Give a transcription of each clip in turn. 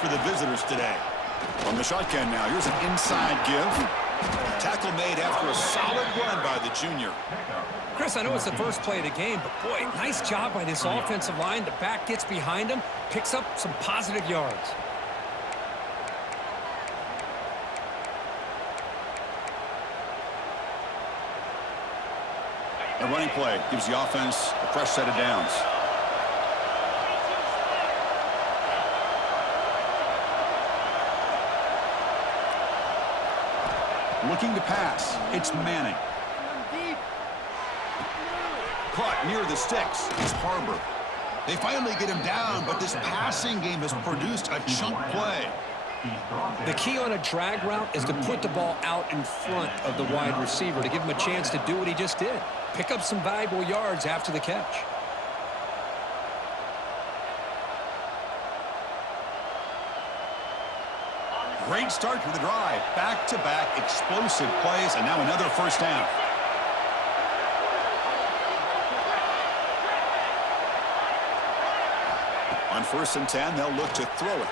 for the visitors today. On the shotgun now, here's an inside give. Tackle made after a solid run by the junior. Chris, I know it's the first play of the game, but boy, nice job by this offensive line. The back gets behind him, picks up some positive yards. A running play gives the offense a fresh set of downs. Looking to pass. It's Manning. Caught near the sticks. It's Harbor. They finally get him down, but this passing game has produced a chunk play. The key on a drag route is to put the ball out in front of the wide receiver to give him a chance to do what he just did. Pick up some valuable yards after the catch. Great start to the drive. Back-to-back explosive plays, and now another first down. On 1st and 10, they'll look to throw it.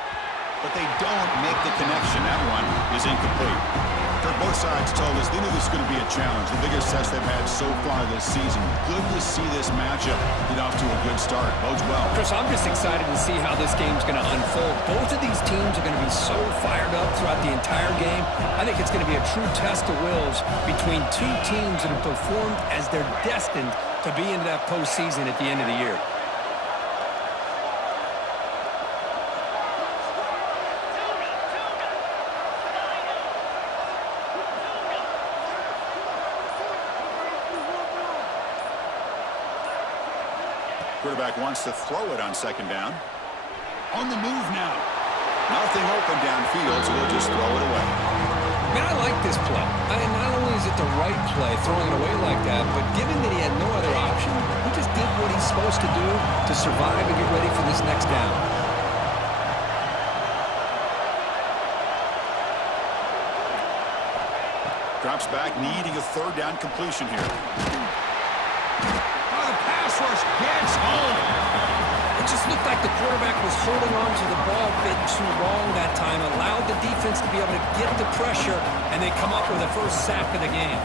But they don't make the connection. That one is incomplete. Both sides told us they knew this was going to be a challenge, the biggest test they've had so far this season. Good to see this matchup get off to a good start. Bodes well. Chris, I'm just excited to see how this game's going to unfold. Both of these teams are going to be so fired up throughout the entire game. I think it's going to be a true test of wills between two teams that have performed as they're destined to be into that postseason at the end of the year. Quarterback wants to throw it on 2nd down. On the move now. Nothing open downfield, so we'll just throw it away. Man, I like this play. Not only is it the right play, throwing it away like that, but given that he had no other option, he just did what he's supposed to do to survive and get ready for this next down. Drops back, needing a 3rd down completion here. Rush gets home. It just looked like the quarterback was holding on to the ball a bit too long that time, allowed the defense to be able to get the pressure, and they come up with the first sack of the game.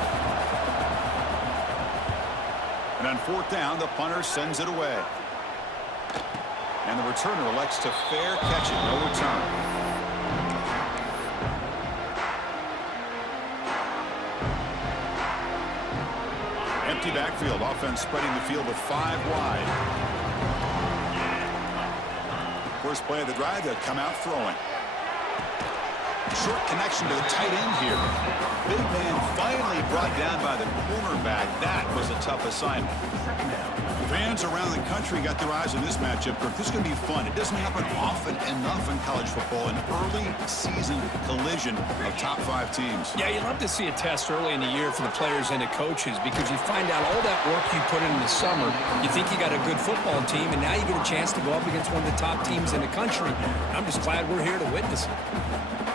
And on 4th down, the punter sends it away. And the returner elects to fair catch it, no return. Empty backfield, offense spreading the field with 5 wide. First play of the drive, they'll come out throwing. Short connection to the tight end here. Big man finally brought down by the cornerback. That was a tough assignment. Fans around the country got their eyes on this matchup. This is going to be fun. It doesn't happen often enough in college football. An early season collision of top 5 teams. Yeah, you love to see a test early in the year for the players and the coaches because you find out all that work you put in the summer. You think you got a good football team, and now you get a chance to go up against one of the top teams in the country. I'm just glad we're here to witness it.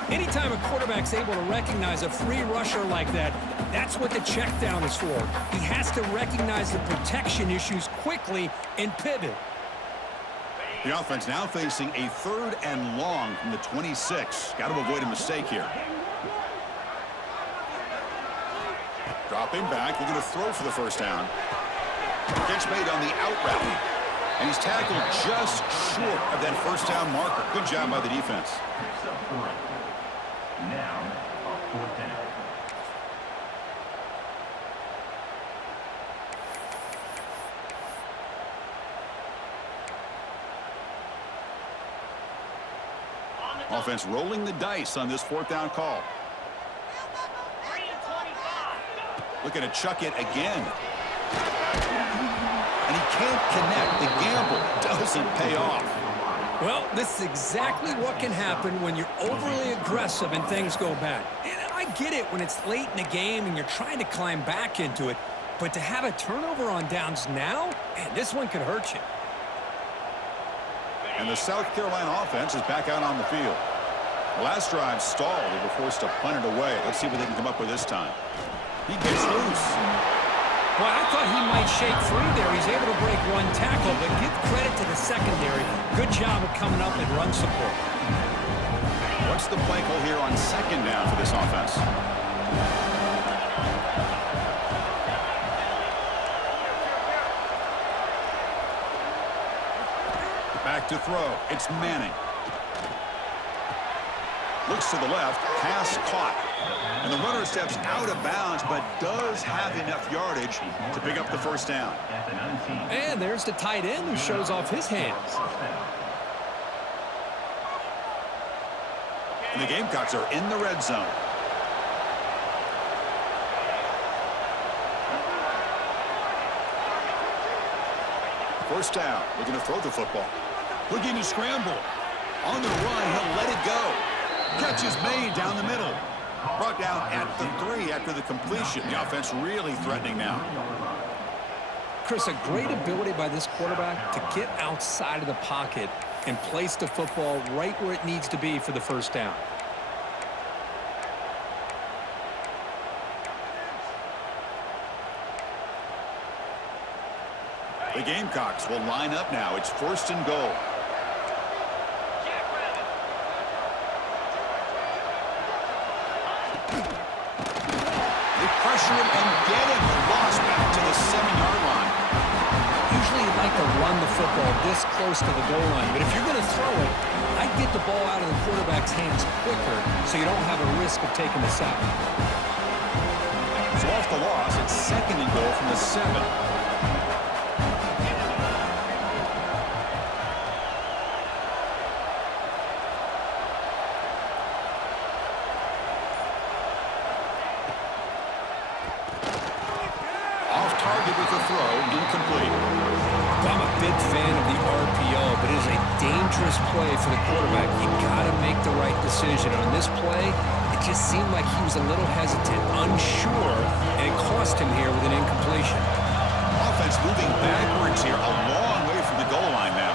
Anytime a quarterback's able to recognize a free rusher like that, that's what the check down is for. He has to recognize the protection issues quickly and pivot. The offense now facing a 3rd and long from the 26. Got to avoid a mistake here. Dropping back, looking to throw for the first down. Catch made on the out route. And he's tackled just short of that first down marker. Good job by the defense. Now, a 4th down. Offense rolling the dice on this 4th down call. Looking to chuck it again. And he can't connect. The gamble doesn't pay off. Well, this is exactly what can happen when you're overly aggressive and things go bad. And I get it when it's late in the game and you're trying to climb back into it. But to have a turnover on downs now, man, this one could hurt you. And the South Carolina offense is back out on the field. The last drive stalled. They were forced to punt it away. Let's see what they can come up with this time. He gets loose. Well, I thought he might shake free there. He's able to break one tackle, but give credit to the secondary. Good job of coming up and run support. critical here on second down for this offense. Back to throw. It's Manning. Looks to the left. Pass caught. And the runner steps out of bounds, but does have enough yardage to pick up the first down. And there's the tight end who shows off his hands. And the Gamecocks are in the red zone. First down. Looking to throw the football. Looking to scramble. On the run, he'll let it go. Catch is made down the middle. Brought down at the 3 after the completion. The offense really threatening now. Chris, a great ability by this quarterback to get outside of the pocket and place the football right where it needs to be for the first down. The Gamecocks will line up now. It's first and goal. They pressure him and get him. Lost back to the 7-yard line. Usually you'd like to run the football this close to the goal line, but if you're going to throw it, I'd get the ball out of the quarterback's hands quicker so you don't have a risk of taking the sack. So off the loss, it's second and goal from the 7. With the throw, incomplete. I'm a big fan of the RPO, but it is a dangerous play for the quarterback. You got to make the right decision. On this play, it just seemed like he was a little hesitant, unsure, and it cost him here with an incompletion. Offense moving backwards here, a long way from the goal line now.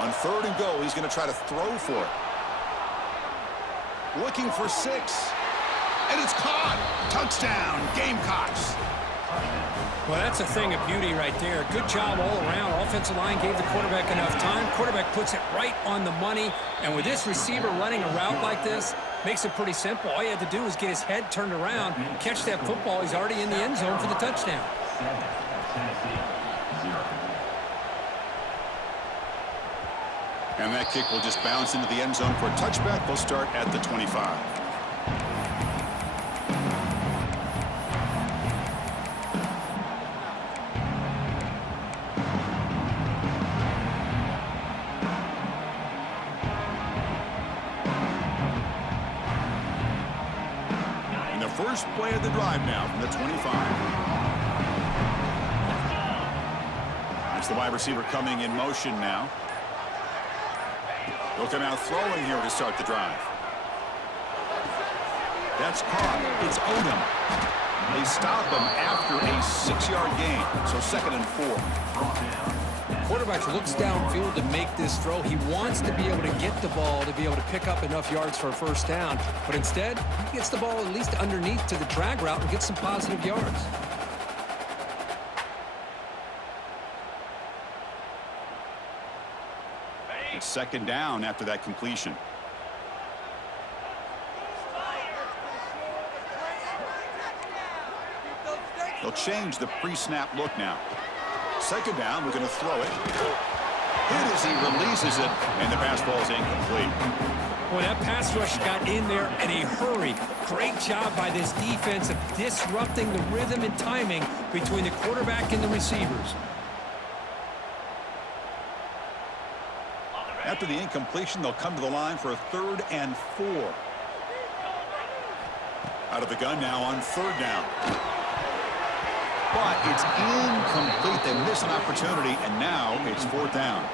On third and goal, he's going to try to throw for it. Looking for 6. And it's caught. Touchdown, Gamecocks. Well, that's a thing of beauty right there. Good job all around. Offensive line gave the quarterback enough time. Quarterback puts it right on the money. And with this receiver running a route like this, makes it pretty simple. All you had to do was get his head turned around, catch that football. He's already in the end zone for the touchdown. And that kick will just bounce into the end zone for a touchback. They'll start at the 25. And the first play of the drive now from the 25. That's the wide receiver coming in motion now. They'll come out throwing here to start the drive. That's caught. It's Odom. They stop him after a 6-yard gain. So second and 4. Quarterback looks downfield to make this throw. He wants to be able to get the ball to be able to pick up enough yards for a first down. But instead, he gets the ball at least underneath to the drag route and gets some positive yards. It's second down after that completion. They'll change the pre-snap look now. Second down, we're going to throw it. Hit as he releases it, and the pass ball is incomplete. Boy, that pass rush got in there in a hurry. Great job by this defense of disrupting the rhythm and timing between the quarterback and the receivers. After the incompletion, they'll come to the line for a 3rd and 4. Out of the gun now on 3rd down. But it's incomplete. They miss an opportunity, and now it's 4th down.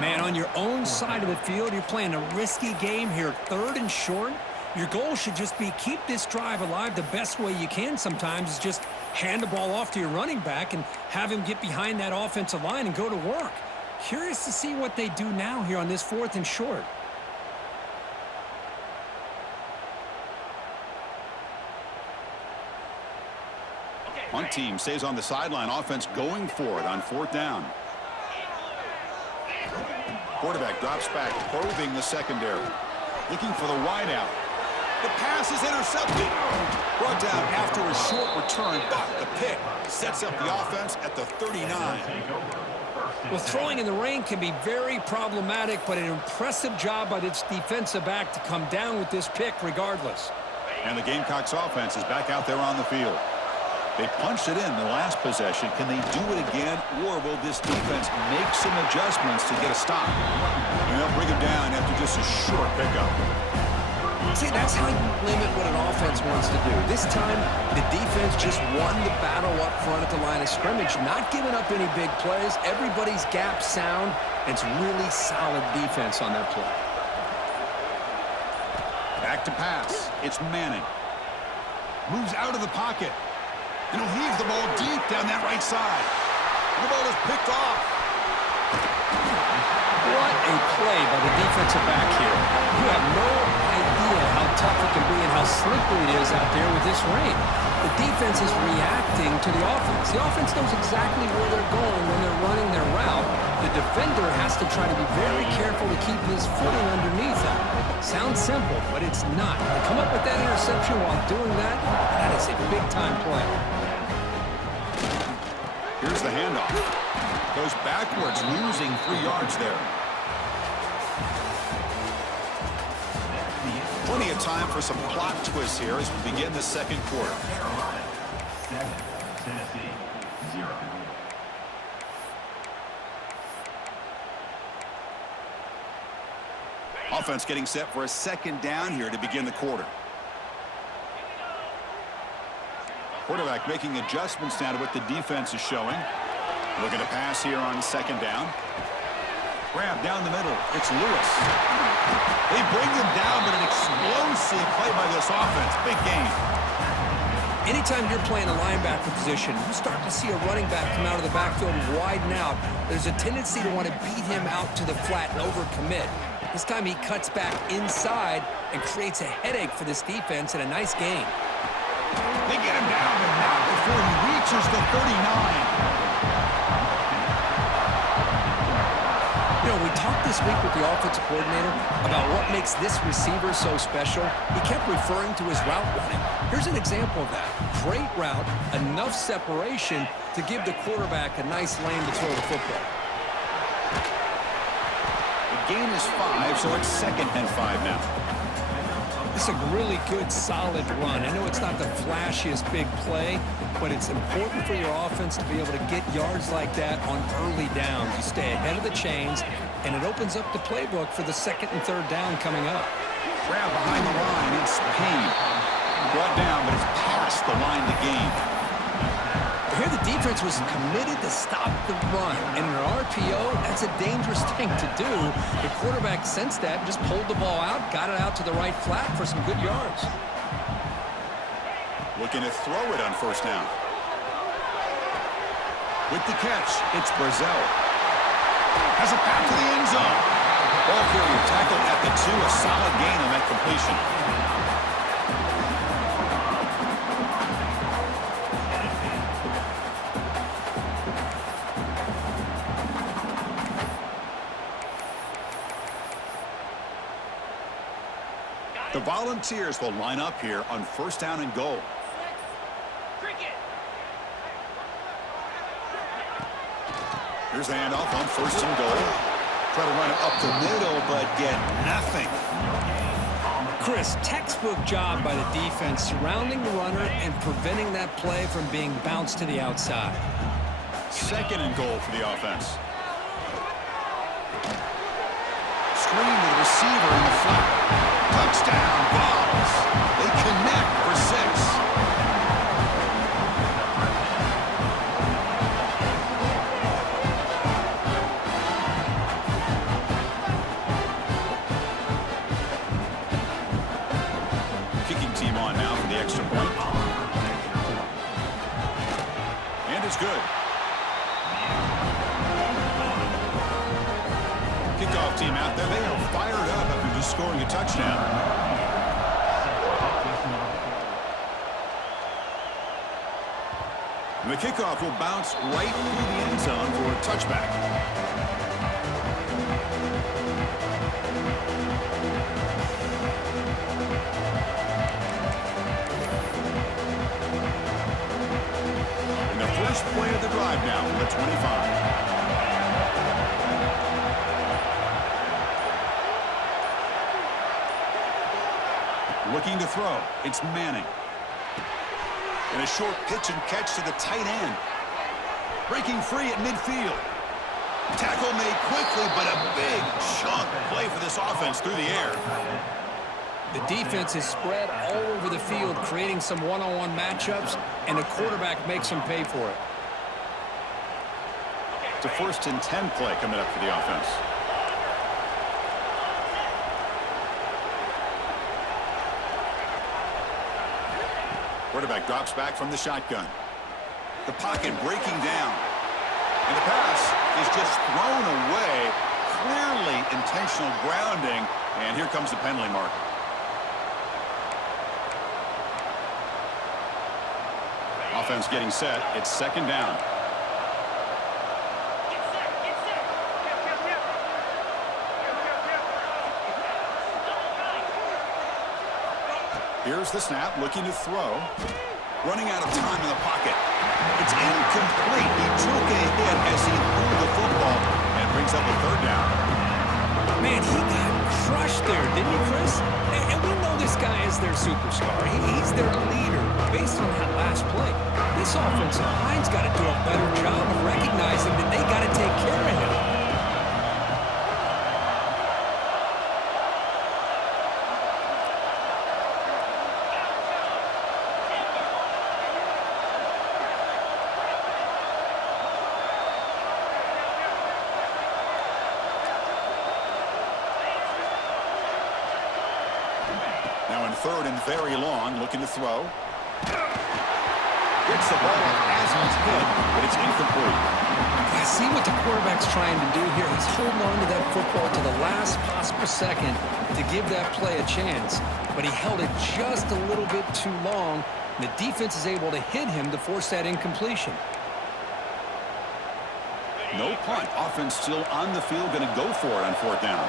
Man, on your own side of the field, you're playing a risky game here. 3rd and short. Your goal should just be keep this drive alive the best way you can sometimes is just hand the ball off to your running back and have him get behind that offensive line and go to work. Curious to see what they do now here on this 4th and short. One team stays on the sideline. Offense going for it on 4th down. Quarterback drops back, probing the secondary. Looking for the wideout. The pass is intercepted. Brought down after a short return. But the pick sets up the offense at the 39. Well, throwing in the rain can be very problematic, but an impressive job by this defensive back to come down with this pick regardless. And the Gamecocks offense is back out there on the field. They punched it in the last possession. Can they do it again, or will this defense make some adjustments to get a stop? And they'll bring him down after just a short pickup. See, that's how you limit what an offense wants to do. This time, the defense just won the battle up front at the line of scrimmage, not giving up any big plays. Everybody's gap sound. It's really solid defense on that play. Back to pass. It's Manning. Moves out of the pocket. And he'll heave the ball deep down that right side. The ball is picked off. What a play by the defensive back here. You have no idea how tough it can be and how slippery it is out there with this rain. The defense is reacting to the offense. The offense knows exactly where they're going when they're running their route. The defender has to try to be very careful to keep his footing underneath him. Sounds simple, but it's not. They come up with that interception while doing that, and that is a big-time play. Here's the handoff. Goes backwards, losing 3 yards there. Plenty of time for some plot twists here as we begin the second quarter. Tennessee, 0. Offense getting set for a second down here to begin the quarter. Quarterback making adjustments now to what the defense is showing. Looking to pass here on second down. Grab down the middle. It's Lewis. They bring him down, but an explosive play by this offense. Big game. Anytime you're playing a linebacker position, you start to see a running back come out of the backfield and widen out. There's a tendency to want to beat him out to the flat and overcommit. This time he cuts back inside and creates a headache for this defense and a nice gain. They get him down, but not before he reaches the 39. You know, we talked this week with the offensive coordinator about what makes this receiver so special. He kept referring to his route running. Here's an example of that. Great route, enough separation to give the quarterback a nice lane to throw the football. The gain is 5, so it's 2nd and 5 now. It's a really good, solid run. I know it's not the flashiest big play, but it's important for your offense to be able to get yards like that on early downs. You stay ahead of the chains, and it opens up the playbook for the 2nd and 3rd down coming up. Grab behind the line. It's Payne. Brought down, but it's past the line to gain. Here the defense was committed to stop the run. And in an RPO, that's a dangerous thing to do. The quarterback sensed that, just pulled the ball out, got it out to the right flat for some good yards. Looking to throw it on 1st down. With the catch, it's Brazel. Has a pass to the end zone. Ball carrier tackled at the 2, a solid gain on that completion. The Volunteers will line up here on 1st down and goal. Here's the handoff on 1st and goal. Try to run it up the middle, but get nothing. Chris, textbook job by the defense surrounding the runner and preventing that play from being bounced to the outside. 2nd and goal for the offense. Screen to the receiver in the flat. Touchdown, Vols. They connect for 6. Kicking team on now for the extra point. And it's good. kickoff team out there, they are fired up after just scoring a touchdown. And the kickoff will bounce right through the end zone for a touchback. And the first play of the drive now from the 25. Looking to throw. It's Manning. And a short pitch and catch to the tight end. Breaking free at midfield. Tackle made quickly, but a big chunk play for this offense through the air. The defense is spread all over the field, creating some one-on-one matchups, and the quarterback makes them pay for it. It's a 1st and 10 play coming up for the offense. Quarterback drops back from the shotgun. The pocket breaking down. And the pass is just thrown away. Clearly intentional grounding. And here comes the penalty marker. Offense getting set. It's 2nd down. Here's the snap, looking to throw. Running out of time in the pocket. It's incomplete. He took a hit as he threw the football and brings up a 3rd down. Man, he got crushed there, didn't he, Chris? And we know this guy is their superstar. He's their leader based on that last play. This offensive line's got to do a better job of recognizing that they got to take care of him. Now in 3rd and very long, looking to throw. Gets the ball off as he's hit, but it's incomplete. I see what the quarterback's trying to do here. He's holding on to that football to the last possible second to give that play a chance. But he held it just a little bit too long. And the defense is able to hit him to force that incompletion. No punt. Offense still on the field, going to go for it on 4th down.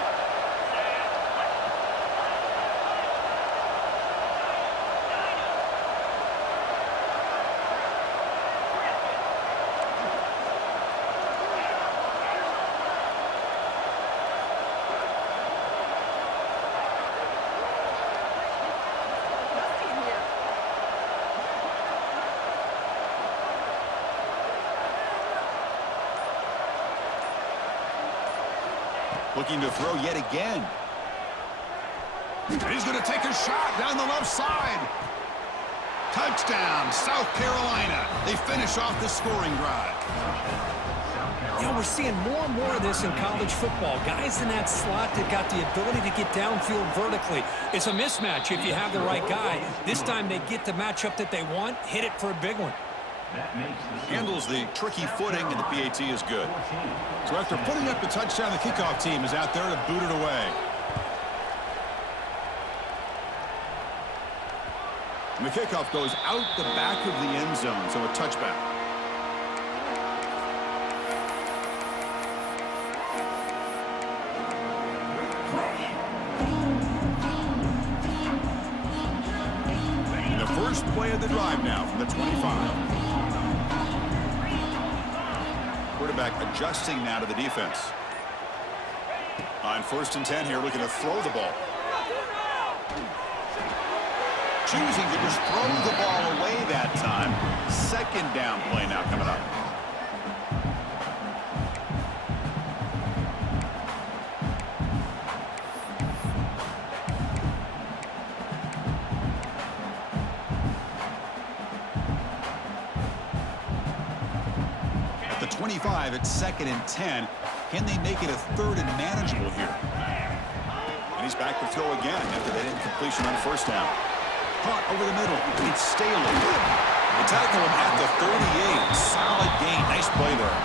Looking to throw yet again. And he's going to take a shot down the left side. Touchdown, South Carolina. They finish off the scoring drive. You know, we're seeing more and more of this in college football. Guys in that slot that got the ability to get downfield vertically. It's a mismatch if you have the right guy. This time they get the matchup that they want, hit it for a big one. Handles the tricky footing, and the PAT is good. So after putting up the touchdown, the kickoff team is out there to boot it away. And the kickoff goes out the back of the end zone, so a touchback. And the first play of the drive now from the 25. Quarterback adjusting now to the defense. On 1st and 10 here, looking to throw the ball. Choosing to just throw the ball away that time. 2nd down play now coming up. At the 25, it's 2nd and 10. Can they make it a 3rd and manageable here? And he's back to throw again after that incompletion on 1st down. Caught over the middle. It's Staley. They tackle him at the 38. Solid gain. Nice play there.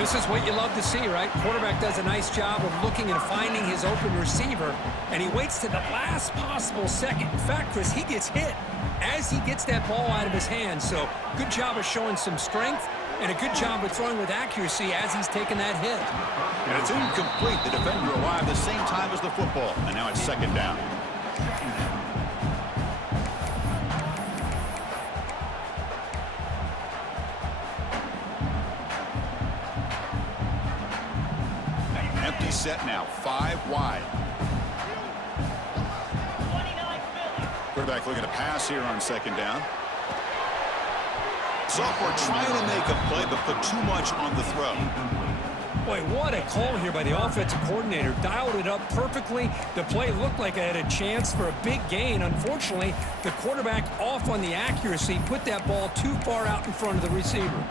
This is what you love to see, right? Quarterback does a nice job of looking and finding his open receiver, and he waits to the last possible second. In fact, Chris, he gets hit as he gets that ball out of his hands. So good job of showing some strength and a good job of throwing with accuracy as he's taking that hit. And it's incomplete. The defender arrived the same time as the football, and now it's second down. Empty set now, 5 wide. Quarterback looking to pass here on second down. Sophomore trying to make a play, but put too much on the throw. Boy, what a call here by the offensive coordinator. Dialed it up perfectly. The play looked like it had a chance for a big gain. Unfortunately, the quarterback off on the accuracy, put that ball too far out in front of the receiver.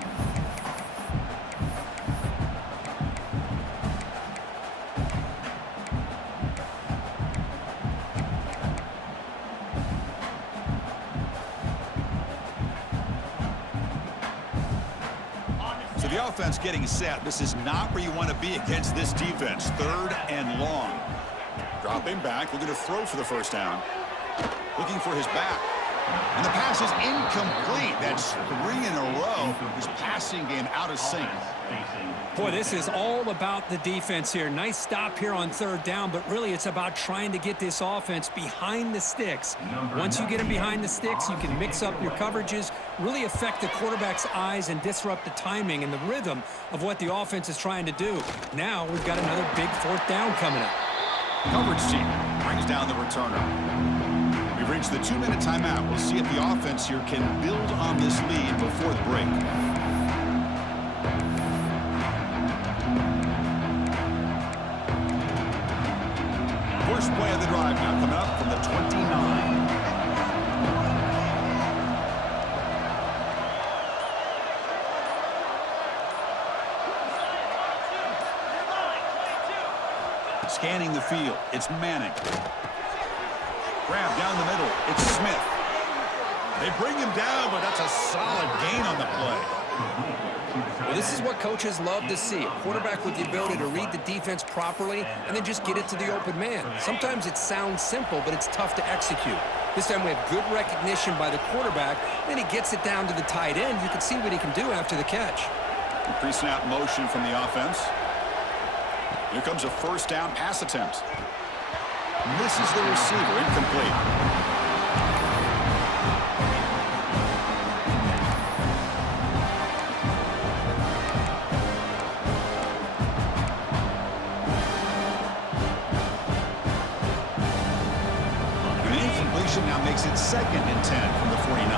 So the offense getting set. This is not where you want to be against this defense. 3rd and long. Dropping back, looking to throw for the first down. Looking for his back. And the pass is incomplete. That's 3 in a row. His passing game out of sync. Boy, this is all about the defense here. Nice stop here on 3rd down, but really it's about trying to get this offense behind the sticks. Once you get them behind the sticks, you can mix up your coverages, really affect the quarterback's eyes and disrupt the timing and the rhythm of what the offense is trying to do. Now we've got another big 4th down coming up. Coverage team brings down the returner. We've reached the 2-minute timeout. We'll see if the offense here can build on this lead before the break. First play of the drive now coming up from the 29. Scanning the field, it's Manning. Grab down the middle, it's Smith. They bring him down, but that's a solid gain on the play. Well, this is what coaches love to see. A quarterback with the ability to read the defense properly and then just get it to the open man. Sometimes it sounds simple, but it's tough to execute. This time we have good recognition by the quarterback. Then he gets it down to the tight end. You can see what he can do after the catch. Pre-snap motion from the offense. Here comes a first down pass attempt. Misses the receiver, incomplete. Now makes it 2nd and 10 from the 49.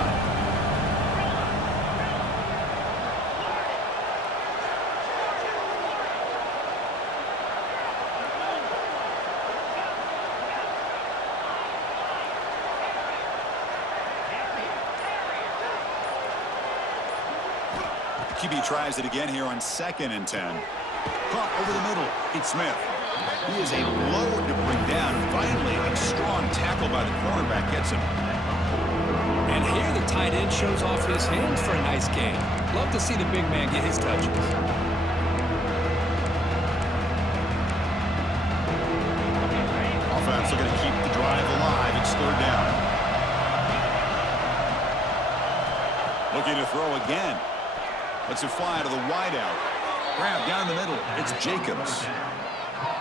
QB tries it again here on 2nd and 10. Caught over the middle. It's Smith. He is a load to bring down. Finally, a strong tackle by the cornerback gets him. And here the tight end shows off his hands for a nice gain. Love to see the big man get his touches. Offense looking to keep the drive alive. It's 3rd down. Looking to throw again. Lets it fly to the wideout. Grab down the middle. It's Jacobs.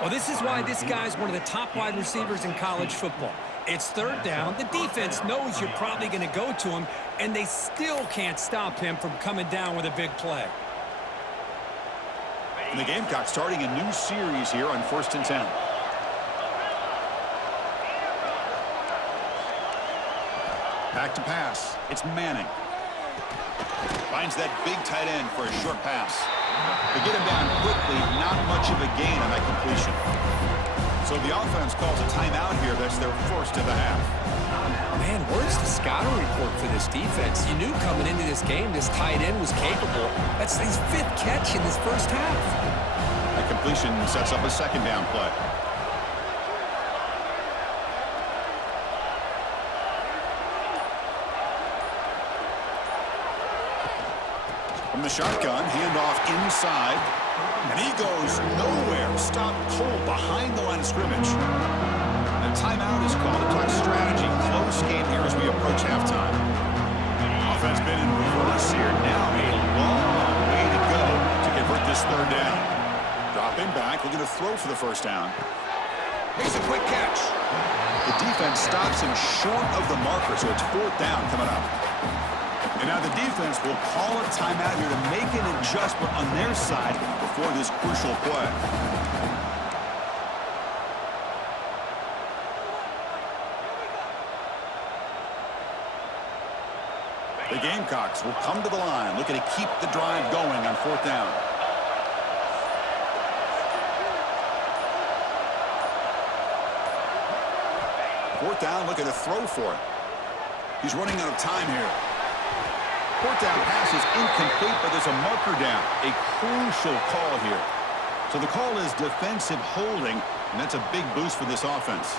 Well, this is why this guy's one of the top wide receivers in college football. It's 3rd down. The defense knows you're probably going to go to him, and they still can't stop him from coming down with a big play. And the Gamecocks starting a new series here on 1st and 10. Back to pass. It's Manning. Finds that big tight end for a short pass. They get him down quickly, not much of a gain on that completion. So the offense calls a timeout here. That's their first of the half. Man, where's the scouting report for this defense? You knew coming into this game this tight end was capable. That's his 5th catch in this first half. That completion sets up a 2nd down play. From From the shotgun, handoff inside. And he goes nowhere. Stopped cold behind the line of scrimmage. A timeout is called to talk strategy. Close game here as we approach halftime. Offense been in reverse here. Now a long way to go to convert this third down. Dropping back, looking to throw for the first down. Makes a quick catch. The defense stops him short of the marker, so it's fourth down coming up. And now the defense will call a timeout here to make an adjustment on their side before this crucial play. The Gamecocks will come to the line, looking to keep the drive going on fourth down. Fourth down, looking to throw for it. He's running out of time here. Fourth down pass is incomplete, but there's a marker down. A crucial call here. So the call is defensive holding, and that's a big boost for this offense.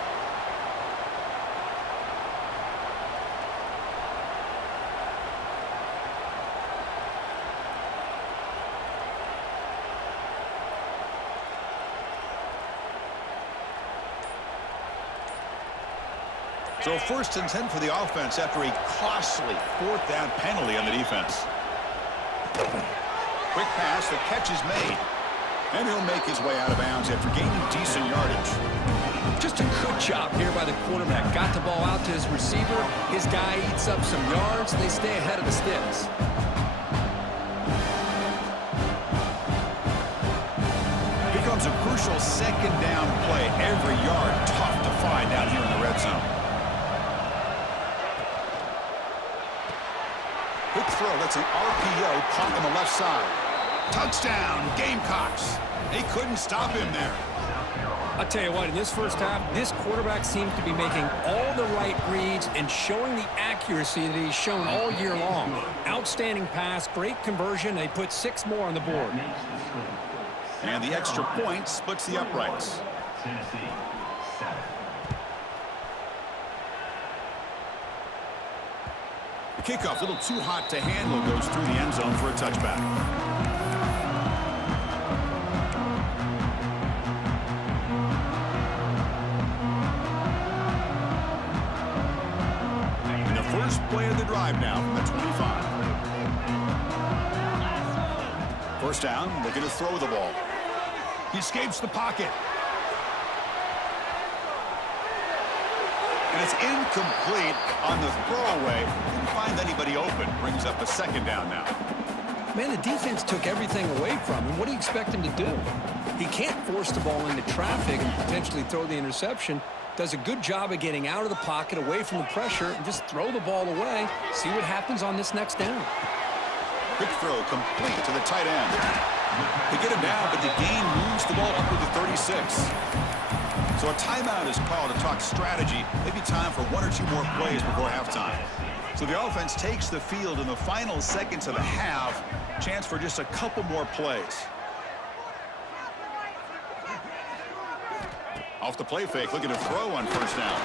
So first and 10 for the offense after a costly fourth down penalty on the defense. Quick pass, the catch is made. And he'll make his way out of bounds after gaining decent yardage. Just a good job here by the quarterback. Got the ball out to his receiver. His guy eats up some yards. They stay ahead of the sticks. Here comes a crucial second down play. Every yard tough to find out here in the red zone. Quick throw, that's an RPO caught on the left side. Touchdown, Gamecocks. They couldn't stop him there. I'll tell you what, in this first half, this quarterback seems to be making all the right reads and showing the accuracy that he's shown all year long. Outstanding pass, great conversion. They put 6 more on the board. And the extra point splits the uprights. Tennessee, 7. The kickoff, a little too hot to handle, goes through the end zone for a touchback. And the first play of the drive now from the 25. First down, looking to throw the ball. He escapes the pocket. And it's incomplete on the throwaway. Didn't find anybody open. Brings up a second down now. Man, the defense took everything away from him. What do you expect him to do? He can't force the ball into traffic and potentially throw the interception. Does a good job of getting out of the pocket, away from the pressure, and just throw the ball away. See what happens on this next down. Quick throw complete to the tight end. They get him down, but the gain moves the ball up to the 36. So a timeout is called to talk strategy. Maybe time for 1 or 2 more plays before halftime. So the offense takes the field in the final seconds of the half. Chance for just a couple more plays. Off the play fake, looking to throw on first down.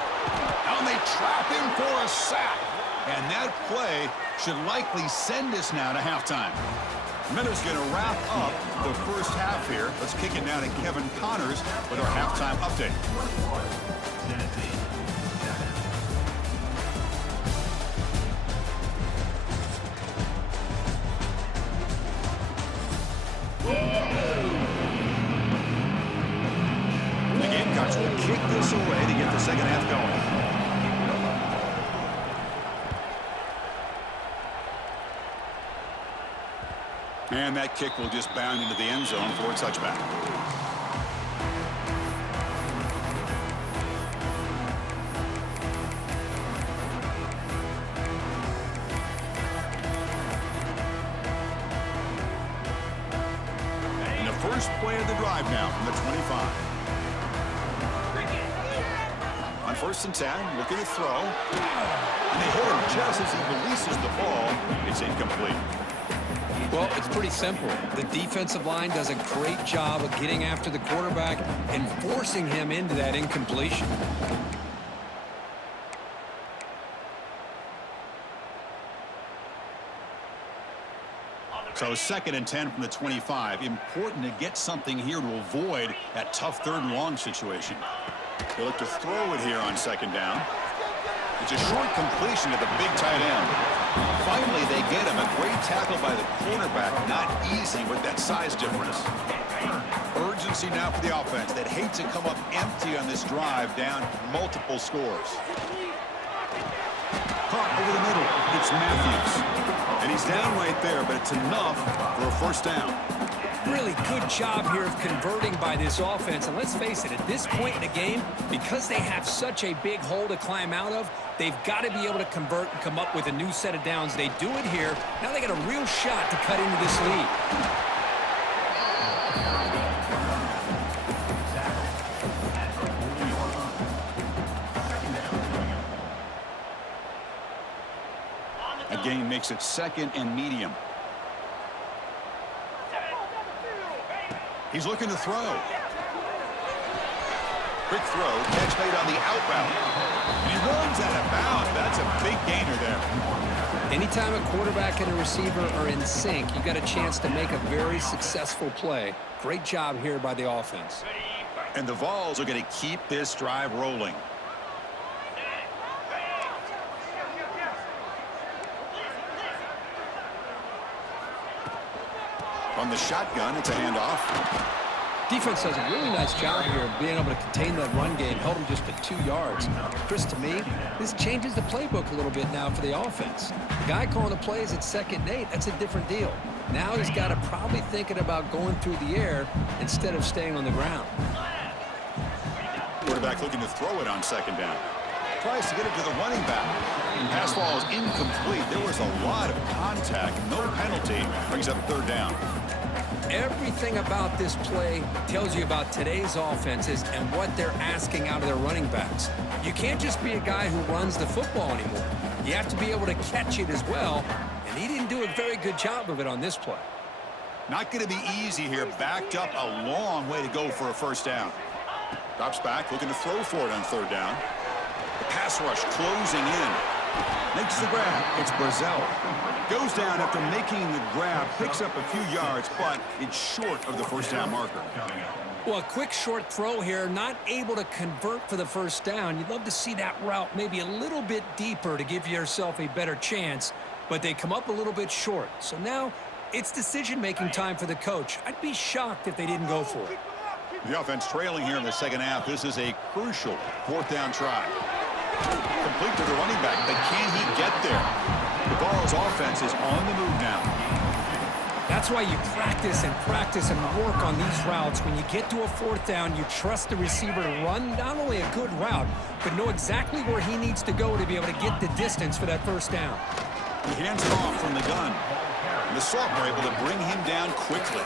And they trap him for a sack. And that play should likely send us now to halftime. Miller's going to wrap up the first half here. Let's kick it now to Kevin Connors with our halftime update. The Gamecocks will kick this away to get the second half going. And that kick will just bound into the end zone for a touchback. And the first play of the drive now from the 25. On first and 10, looking to throw. And they hit him just as he releases the ball. It's incomplete. Well, it's pretty simple. The defensive line does a great job of getting after the quarterback and forcing him into that incompletion. So 2nd and 10 from the 25. Important to get something here to avoid that tough 3rd and long situation. They look to throw it here on 2nd down. It's a short completion to the big tight end. Finally, they get him. A great tackle by the cornerback. Not easy with that size difference. Urgency now for the offense. They'd hate to come up empty on this drive, down multiple scores. Caught over the middle. It's Matthews. And he's down right there, but it's enough for a 1st down. Really good job here of converting by this offense. And let's face it, at this point in the game, because they have such a big hole to climb out of, they've got to be able to convert and come up with a new set of downs. They do it here. Now they got a real shot to cut into this lead. The gain makes it 2nd and medium. He's looking to throw. Quick throw, catch made on the out route. And he runs out of bounds. That's a big gainer there. Anytime a quarterback and a receiver are in sync, you got a chance to make a very successful play. Great job here by the offense. And the Vols are going to keep this drive rolling. On the shotgun, it's a handoff. Defense does a really nice job here of being able to contain that run game, held him just to 2 yards. Chris, to me, this changes the playbook a little bit now for the offense. The guy calling the plays at 2nd and 8, that's a different deal. Now he's got to probably thinking about going through the air instead of staying on the ground. Quarterback looking to throw it on 2nd down. Tries to get it to the running back. Pass ball is incomplete. There was a lot of contact. No penalty. Brings up 3rd down. Everything about this play tells you about today's offenses and what they're asking out of their running backs. You can't just be a guy who runs the football anymore. You have to be able to catch it as well, and he didn't do a very good job of it on this play. Not going to be easy here. Backed up a long way to go for a 1st down. Drops back, looking to throw for it on 3rd down. The pass rush closing in. Makes the grab. It's Brazel. Goes down after making the grab. Picks up a few yards, but it's short of the 1st down marker. Well, a quick short throw here. Not able to convert for the 1st down. You'd love to see that route maybe a little bit deeper to give yourself a better chance, but they come up a little bit short. So now it's decision-making time for the coach. I'd be shocked if they didn't go for it. The offense trailing here in the 2nd half. This is a crucial 4th down try. Complete to the running back, but can he get there? The Vols offense is on the move now. That's why you practice and work on these routes. When you get to a 4th down, you trust the receiver to run not only a good route, but know exactly where he needs to go to be able to get the distance for that 1st down. He hands it off from the gun. And the sophomore able to bring him down quickly.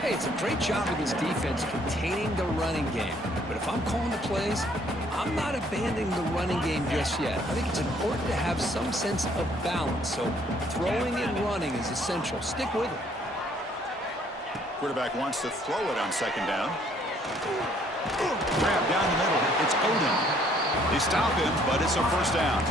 Hey, it's a great job of this defense containing the running game. But if I'm calling the plays, I'm not abandoning the running game just yet. I think it's important to have some sense of balance. So throwing and running is essential. Stick with it. Quarterback wants to throw it on 2nd down. Grab down the middle. It's Odom. They stop him, but it's a 1st down.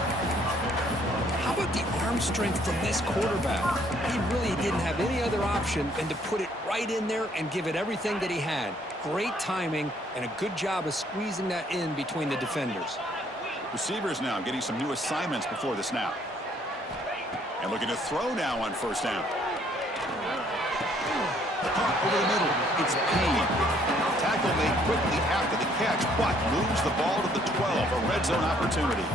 How about the arm strength from this quarterback? He really didn't have any other option than to put it right in there and give it everything that he had. Great timing and a good job of squeezing that in between the defenders. Receivers now getting some new assignments before the snap. And looking to throw now on 1st down. Caught over the middle. It's Payne. Tackle made quickly after the catch, but moves the ball to the 12. A red zone opportunity.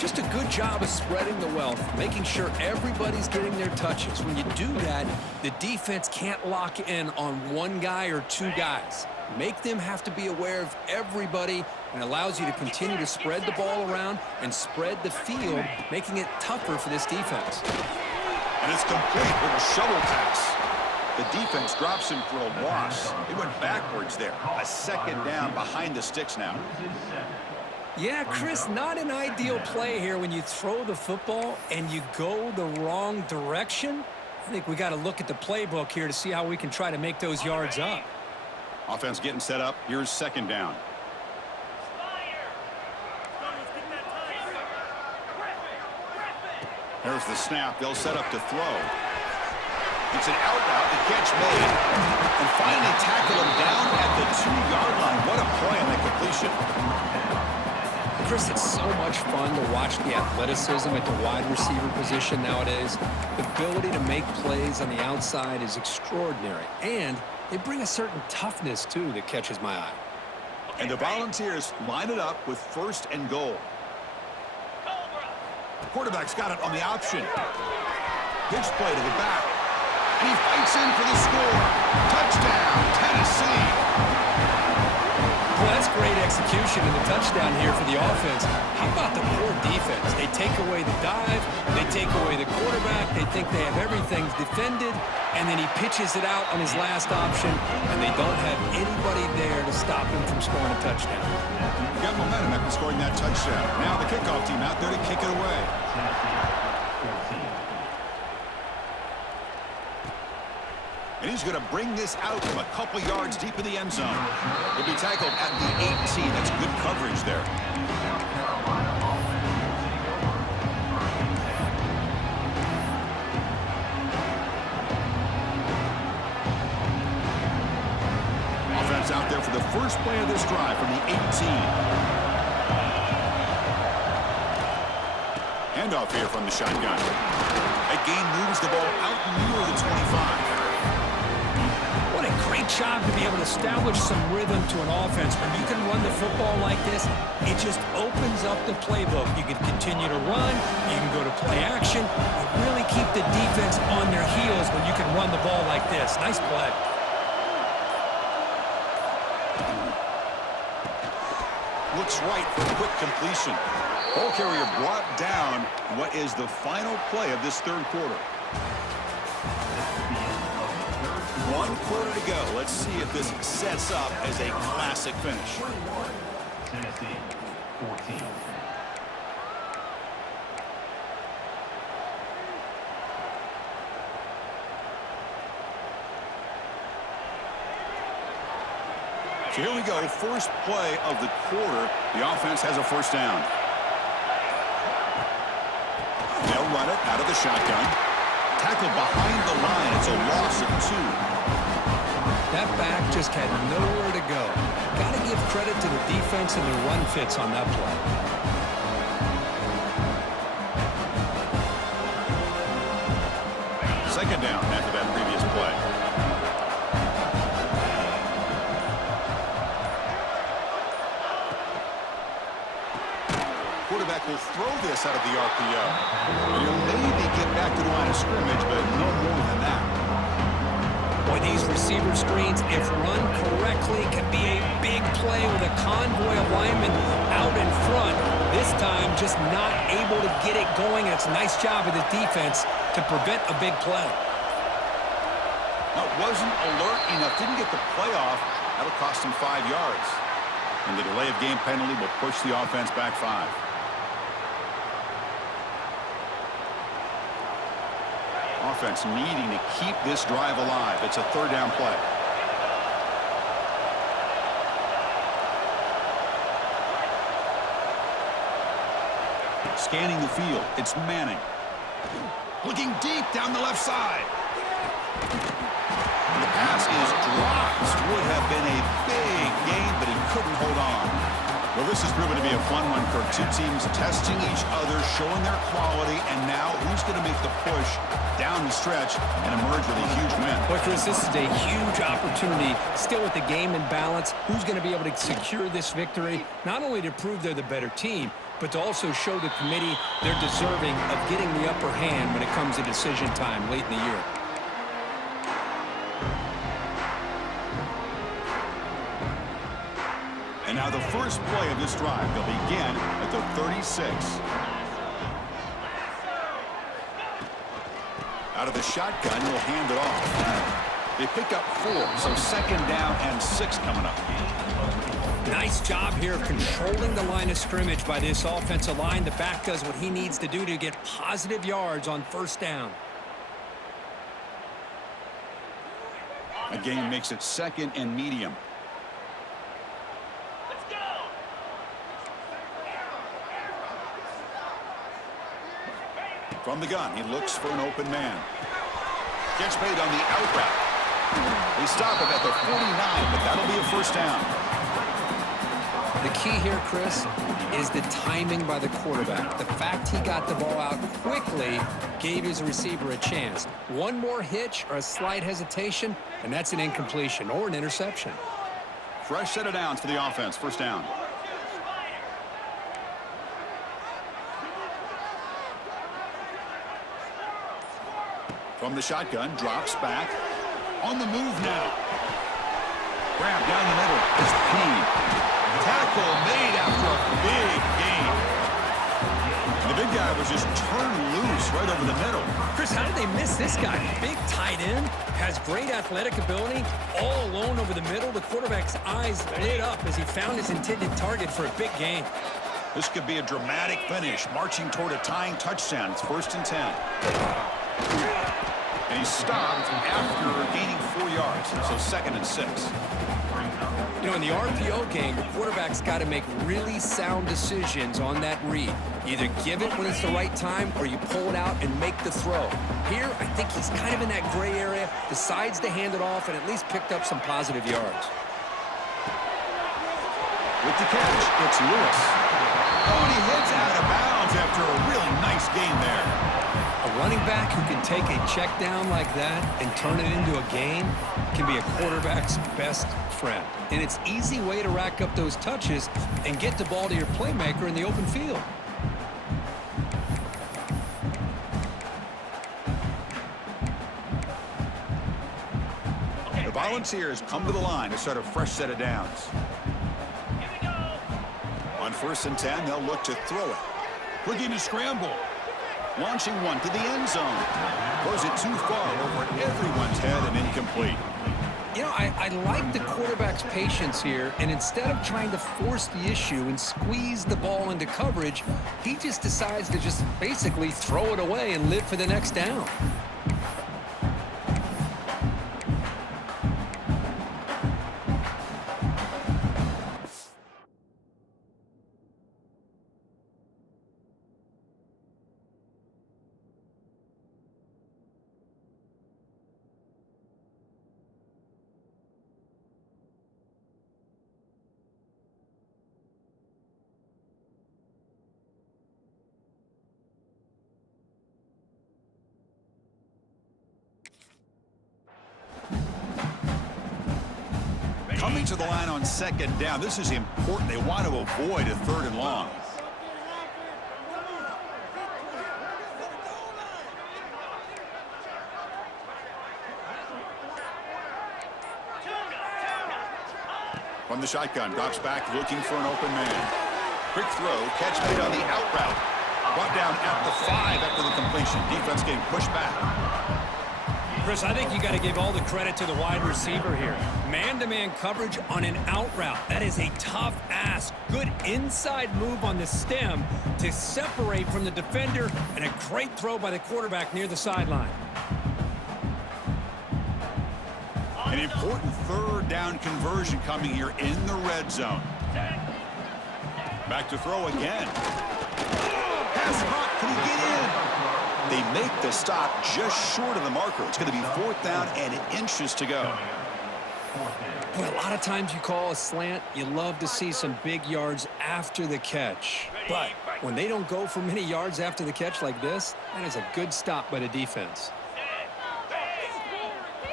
Just a good job of spreading the wealth, making sure everybody's getting their touches. When you do that, the defense can't lock in on one guy or 2 guys. Make them have to be aware of everybody, and allows you to continue to spread the ball around and spread the field, making it tougher for this defense. And it's complete with a shovel pass. The defense drops him for a loss. They went backwards there. A 2nd down behind the sticks now. Yeah, Chris, not an ideal play here when you throw the football and you go the wrong direction. I think we got to look at the playbook here to see how we can try to make those yards up. Offense getting set up. Here's 2nd down. There's the snap. They'll set up to throw. It's an out route, the catch made, and finally tackle him down at the 2-yard line. What a play on that completion. Chris, it's so much fun to watch the athleticism at the wide receiver position nowadays. The ability to make plays on the outside is extraordinary, and they bring a certain toughness, too, that catches my eye. And the Volunteers line it up with 1st and goal. The quarterback's got it on the option. Pitch play to the back. And he fights in for the score. Touchdown, Tennessee. Well, that's great execution and the touchdown here for the offense. How about the poor defense? They take away the dive, they take away the quarterback, they think they have everything defended, and then he pitches it out on his last option, and they don't have anybody there to stop him from scoring a touchdown. Got momentum after scoring that touchdown. Now the kickoff team out there to kick it away. And he's going to bring this out from a couple yards deep in the end zone. He'll be tackled at the 18. That's good coverage there. Offense out there for the first play of this drive from the 18. Handoff here from the shotgun. That gain moves the ball out near the 25. What a great job to be able to establish some rhythm to an offense. When you can run the football like this, it just opens up the playbook. You can continue to run. You can go to play action. You really keep the defense on their heels when you can run the ball like this. Nice play. Looks right for a quick completion. Ball carrier brought down. What is the final play of this 3rd quarter? 1 quarter to go. Let's see if this sets up as a classic finish. Tennessee, 14. So here we go. First play of the quarter. The offense has a 1st down. They'll run it out of the shotgun. Tackled behind the line. It's a loss of 2. That back just had nowhere to go. Got to give credit to the defense and the run fits on that play. Second down after that previous play. Quarterback will throw this out of the RPO. He'll maybe get back to the line of scrimmage, but no more than that. Boy, these receiver screens, if run correctly, can be a big play with a convoy of linemen out in front. This time, just not able to get it going. It's a nice job of the defense to prevent a big play. Now, wasn't alert enough. Didn't get the play off. That'll cost him 5 yards. And the delay of game penalty will push the offense back 5. Offense needing to keep this drive alive. It's a 3rd down play. Scanning the field. It's Manning. Looking deep down the left side. And the pass is dropped. Would have been a big gain, but he couldn't hold on. Well, this has proven to be a fun one, Kirk. 2 teams testing each other, showing their quality, and now who's going to make the push down the stretch and emerge with a huge win? Well, Chris, this is a huge opportunity, still with the game in balance. Who's going to be able to secure this victory, not only to prove they're the better team, but to also show the committee they're deserving of getting the upper hand when it comes to decision time late in the year. And now the first play of this drive. They'll begin at the 36. Out of the shotgun, he'll hand it off. They pick up 4, so 2nd down and 6 coming up. Nice job here of controlling the line of scrimmage by this offensive line. The back does what he needs to do to get positive yards on 1st down. A gain makes it 2nd and medium. From the gun, he looks for an open man. Catch made on the out route. They stop him at the 49, but that'll be a first down. The key here, Chris, is the timing by the quarterback. The fact he got the ball out quickly gave his receiver a chance. One more hitch or a slight hesitation, and that's an incompletion or an interception. Fresh set of downs for the offense. First down. From the shotgun, drops back. On the move now. Grab down the middle. It's Payne. Tackle made after a big gain. The big guy was just turned loose right over the middle. Chris, how did they miss this guy? Big tight end, has great athletic ability, all alone over the middle. The quarterback's eyes lit up as he found his intended target for a big gain. This could be a dramatic finish, marching toward a tying touchdown. It's 1st and 10. And he stopped after gaining 4 yards, so 2nd and 6. You know, in the RPO game, the quarterback's got to make really sound decisions on that read. Either give it when it's the right time or you pull it out and make the throw. Here, I think he's kind of in that gray area, decides to hand it off and at least picked up some positive yards. With the catch, it's Lewis. Oh, and he heads out of bounds after a really nice gain there. A running back who can take a check down like that and turn it into a gain can be a quarterback's best friend. And it's an easy way to rack up those touches and get the ball to your playmaker in the open field. The Volunteers come to the line to start a fresh set of downs. On 1st and 10, they'll look to throw it. Looking to scramble. Launching one to the end zone. Throws it too far over everyone's head and incomplete. You know, I like the quarterback's patience here, and instead of trying to force the issue and squeeze the ball into coverage, he just decides to just basically throw it away and live for the next down. Coming to the line on 2nd down. This is important. They want to avoid a 3rd and long. From the shotgun, drops back looking for an open man. Quick throw, catch made on the out route. Brought down at the 5 after the completion. Defense getting pushed back. Chris, I think you got to give all the credit to the wide receiver here. Man-to-man coverage on an out route. That is a tough ask. Good inside move on the stem to separate from the defender, and a great throw by the quarterback near the sideline. An important 3rd down conversion coming here in the red zone. Back to throw again. Pass caught. Can he get in? They make the stop just short of the marker. It's going to be 4th down and inches to go. Well, a lot of times you call a slant, you love to see some big yards after the catch. But when they don't go for many yards after the catch like this, that is a good stop by the defense.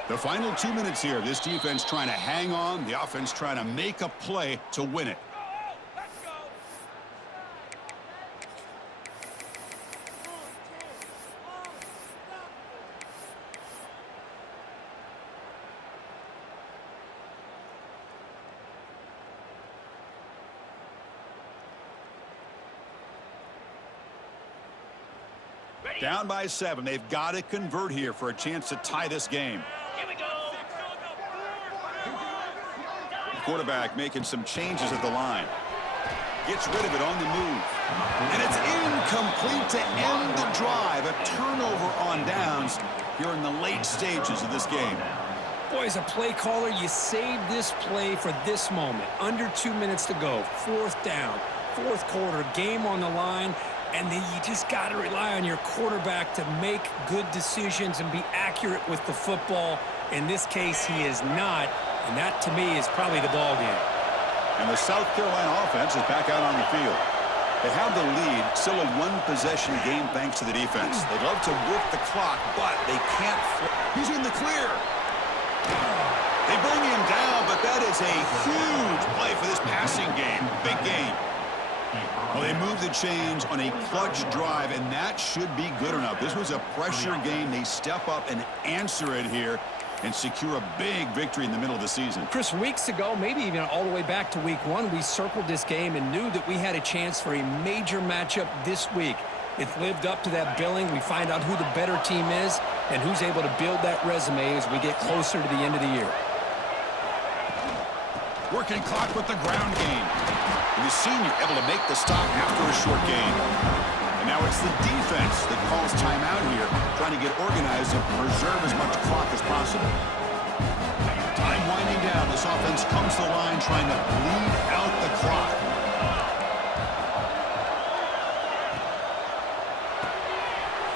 The final 2 minutes here. This defense trying to hang on. The offense trying to make a play to win it. Down by 7. They've got to convert here for a chance to tie this game. The quarterback making some changes at the line. Gets rid of it on the move. And it's incomplete to end the drive. A turnover on downs here in the late stages of this game. Boy, as a play caller, you save this play for this moment. Under 2 minutes to go. 4th down. 4th quarter. Game on the line. And then you just got to rely on your quarterback to make good decisions and be accurate with the football. In this case, he is not, and that, to me, is probably the ball game. And the South Carolina offense is back out on the field. They have the lead, still a one-possession game thanks to the defense. They'd love to work the clock, but they can't. He's in the clear. They bring him down, but that is a huge play for this passing game. Big game. Well, they move the chains on a clutch drive, and that should be good enough. This was a pressure game. They step up and answer it here and secure a big victory in the middle of the season. Chris, weeks ago, maybe even all the way back to week 1, we circled this game and knew that we had a chance for a major matchup this week. It lived up to that billing. We find out who the better team is and who's able to build that resume as we get closer to the end of the year. Working clock with the ground game. And the senior able to make the stop after a short gain. And now it's the defense that calls timeout here, trying to get organized and preserve as much clock as possible. Time winding down. This offense comes to the line trying to bleed out the clock.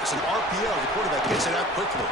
It's an RPO. The quarterback gets it out quickly.